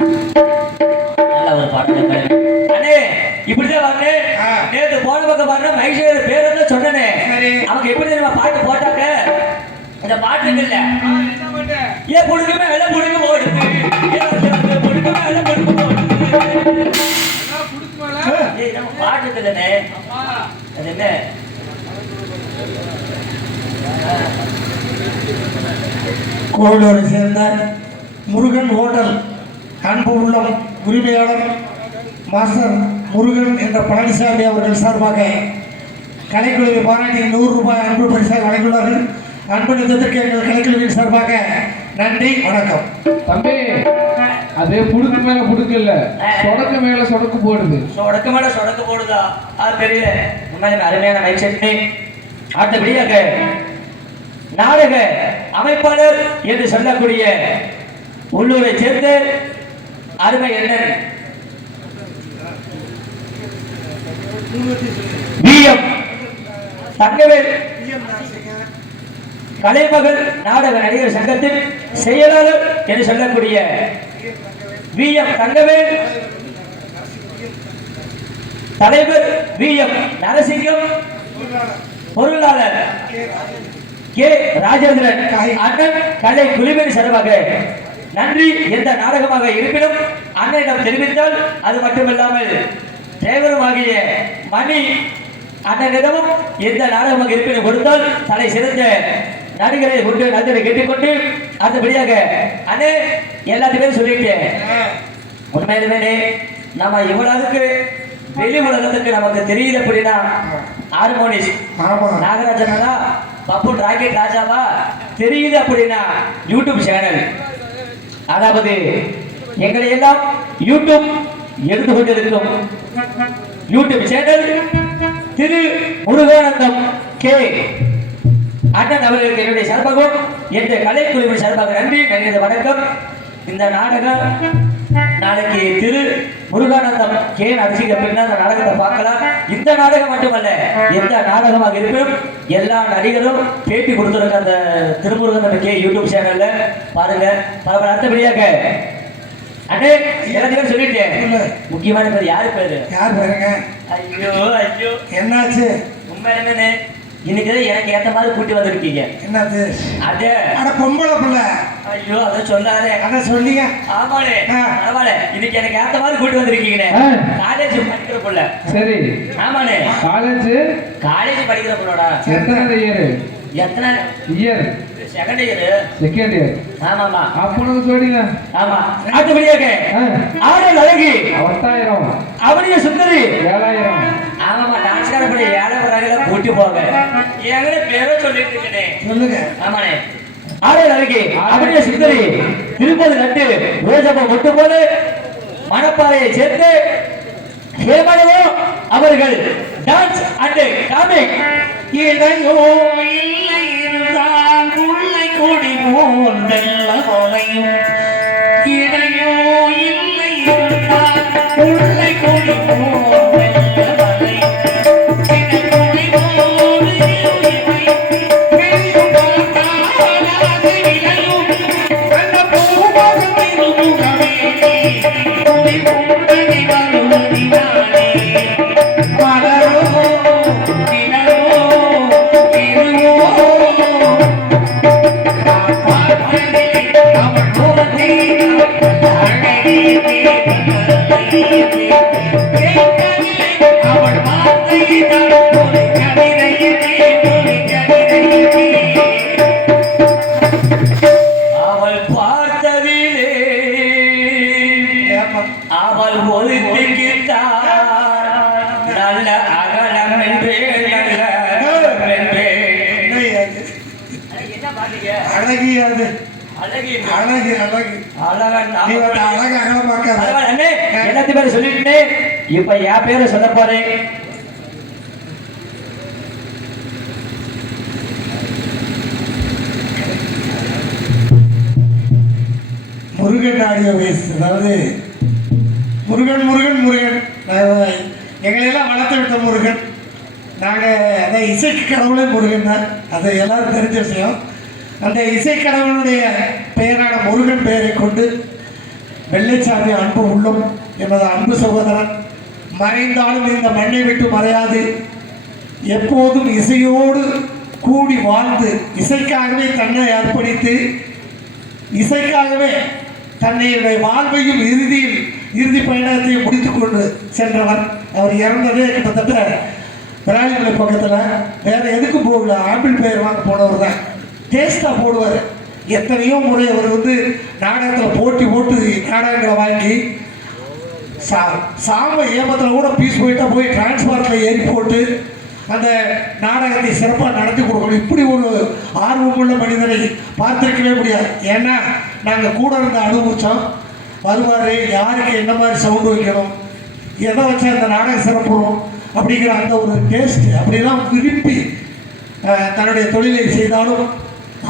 நல்ல ஒரு பாட்டு அண்ணே. இப்படிதான் வந்து நேற்று போன பக்கம் பாருங்க மைசூர் பேர் வந்து சொன்னனே அவங்க எப்படி தெரியுமா பாட்டு போட்டாங்க. இந்த பாட்டு இல்ல ஏன் புடுக்குமே எல்லாம் புடுக்கு போடுது புடுக்குமே எல்லாம் புடுக்கு போடுது நம்ம பாட்டு இல்லனே அது என்ன கோவிலூரை சேர்ந்த முருகன் ஹோட்டல் அன்பு உள்ளம் உரிமையாளர் மாஸ்டர் முருகன் என்ற பழனிசாமி அவர்கள் சார்பாக கலைக்குழுவை பாராட்டி 100 ரூபாய் அன்பு பரிசாக வழங்கியுள்ளார்கள். அன்பு நிறுத்தத்திற்கு எங்கள் கலைக்குழுவின் சார்பாக நன்றி, வணக்கம். தம்பி அது புடுக்கு மேல புடுக்கு இல்ல, சொடக்கு மேல சொடக்கு போடுது. சொடக்கு மேல சொடக்கு போடுதா? அது தெரியல. முன்னாடி அருமையான மைக் செட். அடுத்தபடியாக நாடக அமைப்பாளர் என்று சொல்லக்கூடிய உள்ளூரை சேர்ந்த அருமை அண்ணன் பிஎம் தங்கவேல் கலைமகள் நாடக நடிகர் சங்கத்தின் செயலாளர் என்று சொல்லக்கூடிய பிஎம் தங்கவேல், தலைவர் பிஎம் நரசிங்கம், பொருளாளர் கே ராஜேந்திரன் அண்ணன் கலை குழுவின் சார்பாக நன்றி. எந்த நாடகமாக இருப்பினும் அண்ணனிடம் தெரிவித்தால் அது மட்டுமில்லாமல் டிரைவருமாகிய மணி அண்ணனிடமும் எந்த நாடகமாக இருப்பினும் கொடுத்தால் தலை சிறந்த நடிகரை கொண்டு நன்றி கேட்டுக்கொண்டு அடுத்தபடியாக அண்ணே எல்லாத்துக்குமே சொல்லிட்டேன். உண்மையிலுமே நம்ம இவ்வளவுக்கு வெளி உலகத்துக்கு நமக்கு தெரியுது அப்படின்னா ஹார்மோனிஸ் நாகராஜனா பப்பு ராக்கெட் ராஜாவா தெரியுது அப்படின்னா யூடியூப் சேனல், அதாவது எங்களை எல்லாம் யூடியூப் எடுத்து கொண்டிருக்கும் யூடியூப் சேனல் திரு முருகானந்தம் கே அண்ணன் அவர்களுக்கு என்னுடைய சார்பாகவும் என்ற கலைக்குழுவின் சார்பாக நன்றி, நன்றி, வணக்கம். இந்த நாடகம் நாளைக்கு திரு முருகானந்தம் கே நடிச்சிக்க பின்னால் அந்த நாடகத்தை பார்க்கலாம். இந்த நாடகம் மட்டுமல்ல, எந்த நாடகமாக இருப்பினும் எல்லா நடிகரும் பேட்டி கொடுத்துருக்க அந்த திருமுருகானந்தம் கே யூடியூப் சேனல்ல பாருங்க. அடுத்தபடியாக அண்ணே எல்லாத்தையும் சொல்லிட்டேன். முக்கியமான பேர் யாரு பேரு? யார் பாருங்க? ஐயோ ஐயோ என்னாச்சு? உண்மை என்னன்னு இன்னைக்கு எனக்கு ஏத்த மாதிரி கூட்டி வந்திருக்கீங்க. என்னது அது? அட பொம்பளை பிள்ளை. ஐயோ அதை சொல்லாதே. அத சொல்லிங்க. ஆமாடே ஆமாடே, இன்னைக்கு எனக்கு ஏத்த மாதிரி கூட்டி வந்திருக்கீங்க. காலேஜ் படிக்கிற புள்ள. சரி ஆமாண்ணே. காலேஜ் படிக்கிற புள்ளோடா. எத்தனை இயர்? எத்தனை இயர்? Second year. ஆமாமா. அப்பனுக்கு சொல்லுங்க. ஆமா. அடுத்தபடியாக ஆடல் அழகி 10,000, அவனிய சுந்தரி 7,000. ஆமாமா. டான்ஸ்கார படி 7,000 கூட்டி போக எங்களை பேரை சொல்லிட்டு இருக்கேன். சொல்லுங்க. ஆமாண்ணே. ஆடல் அழகி அவனிய சுந்தரி திருப்பதி நட்டு ரோஜப்பா மொட்டு போல மணப்பாறையை சேர்த்து ஹேமனவோ அவர்கள் டான்ஸ் அண்ட் காமிக் இடையோ இல்லை இருந்தால் முல்லை கொடி போல் வெள்ள கொலையும். இடையோ இல்லை இருந்தால் முல்லை கொடி போல் வெள்ள கொலையும். இடைக்கொடி போல் வெளியும் பார்த்தால் விளையும் அந்த பூமகம் இருமுகமே கொடி கொண்டடி வருவதினாலே மலரோ அவள் பார்த்ததிலே அவள் ஒதுக்கிட்டாள் நல்ல அகலம் என்றே அழகியாது அழகி அழகு அழகு அழகு அழக பார்க்காத எல்லாத்தையும் பேரை சொல்லிட்டு இப்ப என் பேரை சொல்ல போறேன். முருகன் ஆடியோ வேஸ், அதாவது முருகன் முருகன் முருகன் எங்களையெல்லாம் வளர்த்து விட்ட முருகன். நாங்கள் அதை இசைக்கு கடவுளே முருகன் தான், அது எல்லாரும் தெரிஞ்ச விஷயம். அந்த இசைக்கடவுளுடைய பெயரான முருகன் பெயரை கொண்டு வெள்ளைச்சாமி அன்பு உள்ளம் எனது அன்பு சகோதரன் மறைந்தாலும் இந்த மண்ணை விட்டு மறையாது எப்போதும் இசையோடு கூடி வாழ்ந்து இசைக்காகவே தன்னை அர்ப்பணித்து இசைக்காகவே தன்னுடைய வாழ்வையும் இறுதி பயணத்தை முடித்துக் கொண்டு சென்றவர். அவர் இறந்ததே கிட்டத்தட்ட விராலிமலை பக்கத்தில், வேற எதுக்கும் போகல, ஆப்பிள் பெயர் வாங்க போனவர் தான். டேஸ்டாக போடுவார். எத்தனையோ முறை அவர் நாடகத்தில் போட்டி போட்டு நாடகங்களை வாங்கி சாம ஏமத்தில் கூட பீஸ் போய் டிரான்ஸ்பார்ட்டில் ஏறி போட்டு அந்த நாடகத்தை சிறப்பாக நடத்தி கொடுக்கணும். இப்படி ஒரு ஆர்வமுள்ள மனிதனை பார்த்திருக்கவே முடியாது. ஏன்னா நாங்கள் கூட இருந்து அனுபவித்தோம். வருவார், யாருக்கு என்ன மாதிரி சவுண்டு வைக்கணும், எதை வச்சா அந்த நாடகம் சிறப்புறோம் அப்படிங்கிற அந்த ஒரு டேஸ்ட் அப்படிலாம் விரும்பி தன்னுடைய தொழிலை செய்தாலும்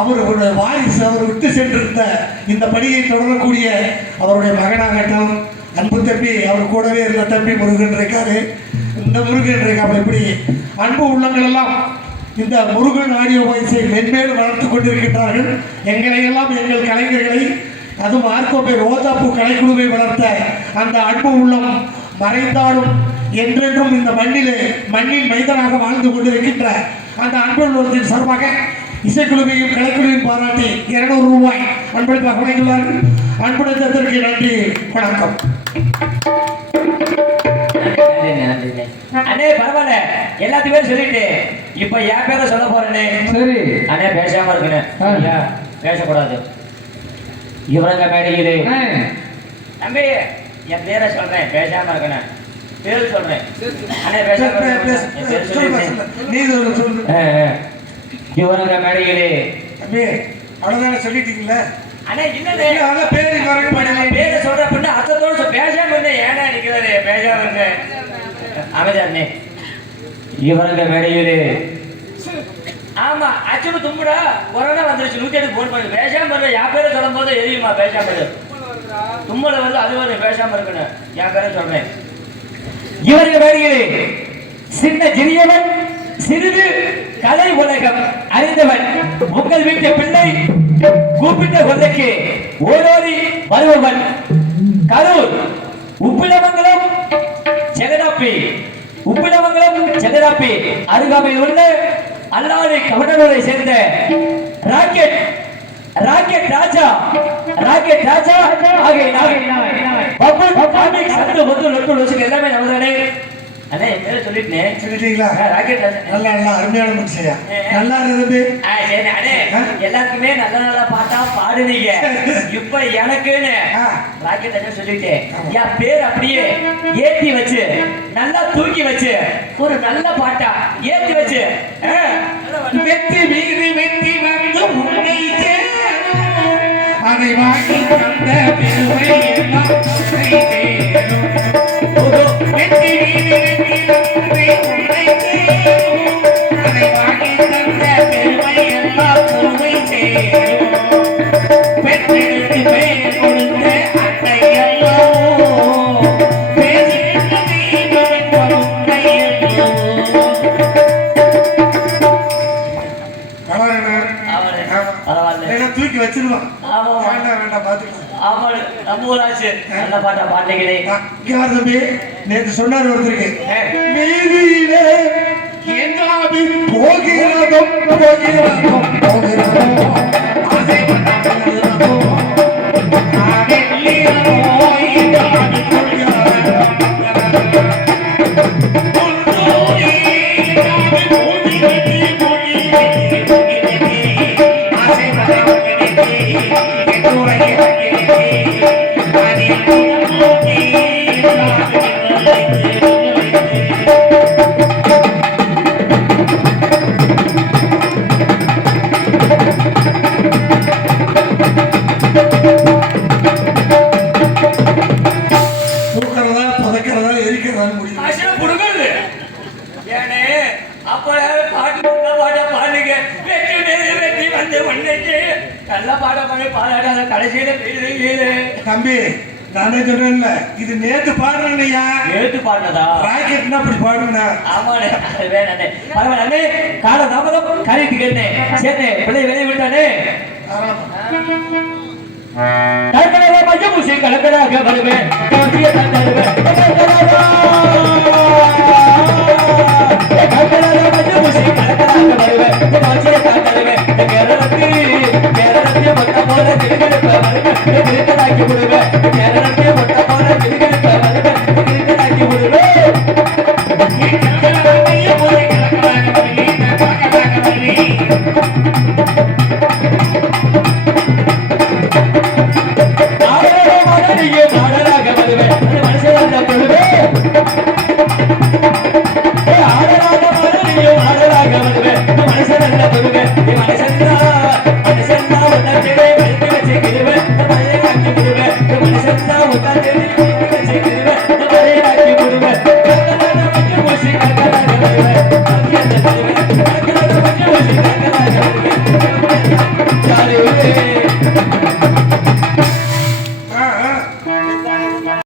அவருடைய வாரிசு அவர் விட்டு சென்றிருந்த இந்த பணியை தொடரக்கூடிய அவருடைய மகனாகட்டும், அன்பு தம்பி, அவர் கூடவே இருந்த தம்பி முருகன் இருக்காரு, இந்த முருகன் இருக்காங்க. இப்படி அன்பு உள்ளங்கள் எல்லாம் இந்த முருகன் ஆடியோ வாய்ஸை மென்மேலும் வளர்த்து கொண்டிருக்கின்றார்கள். எங்களையெல்லாம் எங்கள் கலைஞர்களை, அதுவும் ஆர்கோப்பை ரோஜாப்பூ கலைக்குழுவை வளர்த்த அந்த அன்பு உள்ளம் மறைந்தாலும் என்றென்றும் இந்த மண்ணின் மைந்தனாக வாழ்ந்து கொண்டிருக்கின்ற அந்த அன்பு உள்ளத்தின் சார்பாக இசைக்குழுவையும் கலைக்குழுவையும் பாராட்டி 200 ரூபாய் அன்பளிப்பாக வழங்கியுள்ளார்கள். அன்புடத்திற்கு நன்றி, வணக்கம். அண்ணே பரவாயில்ல, எல்லாத்தையுமே சொல்லிட்டு இப்ப என் பேரை சொல்ல போறேனே. சரி அண்ணே பேசாம இருக்குன்னு பேசக்கூடாது. இவரங்க மேடையிலே தம்பி என் பேரை சொல்றேன், பேசாம இருக்கணும், பேர் சொல்றேன். அண்ணே பேசாம இவரங்க மேடையிலே தம்பி அவ்வளவுதானே சொல்லிட்டீங்களா? அண்ணே இல்ல பேரை சொல்ற பண்ண அத்தோட பேசாம இருந்தேன். ஏன்னா நிக்கிறாரு, பேசாம இருங்க, அமைதியாருண்ணே. இவரங்க மேடையிலே ஆமா அச்சுன்னு தும்புடா கொரோனா வந்துருச்சு, 108 போன் பண்ணி பேசாம இருக்க. என் பேரை சொல்லும் போது எரியுமா பேசாம இரு, தும்மல வந்து அது வந்து பேசாம இருக்கணும். என் பேரை சொல்றேன். இவரங்க மேடையிலே சின்ன சிறியவன், சிறிது கலை உலகம் அறிந்தவன், உங்கள் வீட்டு பிள்ளை கூப்பிட்ட கொள்ளைக்கு ஓடோடி வருபவன், கரூர் உப்பிலமங்கலம் செல்லடாப்பி அருகாமையில் உள்ள அல்லாடி கவர்னரை சேர்ந்த ராக்கெட் ராஜா எல்லாமே நம்புறானே. அண்ணே என் பேரை சொல்லிட்டீங்களா? ராக்கெட் ராஜா நல்லா அருமையான மனுஷயா, நல்லா இருக்குது. சரி அண்ணே, எல்லாருக்குமே நல்ல பாட்டா பாடுனீங்க. இப்ப எனக்குன்னு ராக்கெட் ராஜா சொல்லிட்டேன். என் பேர் அப்படியே ஏத்தி வச்சு நல்லா தூக்கி வச்சு ஒரு நல்ல பாட்டா ஏத்தி வச்சு வெற்றி வீடு வெற்றி வந்து உன்னை அதை வாங்கி தந்த பெருமை எல்லாம் வெற்றி வீடு வெற்றி வந்து உன்னை அதை வாங்கி தந்த பெருமை எல்லாம் உண்மை சேரும். பெற்றெடுத்து பெயர் கொடுத்த அன்னை அல்லோ பேசிட்டு தீபம் உண்மை அல்லோ. தூக்கி வச்சிருவான். வேண்டாம் பாத்துக்கலாம். நல்ல பாட்டா பாட்டுகிறேன். தம்பி நேற்று சொன்னார் ஒருத்தருக்கு, வீதியிலே எங்காவி போகிறதும் தம்பி நானே சொல்றேன்ல, இது நேத்து பாடுறேன்யா. நேத்து பாடுனதா? ராக்கெட்னா அப்படி பாடுனா. ஆமாடே, அது வேணானே. பரவாயில்லை கால தாமதம் கரைத்து கேட்டேன். சரி பிள்ளை வெளியே விட்டானே. கலக்கலா மஞ்ச பூசி கலக்கலாக வருவேன் காட்சியை தந்தருவேன் கலக்கலா மஞ்ச பூசி கலக்கலாக வருவேன் காட்சியை தந்தருவேன் கேரளத்தில் மொத்த போல திருக்கெடுப்ப வருவேன் திருக்கடாக்கி விடுவேன் கேரளத்தில் மொத்த போல திருக்கெடுப்ப வருவேன் திருக்கடாக்கி விடுவேன் மகனியே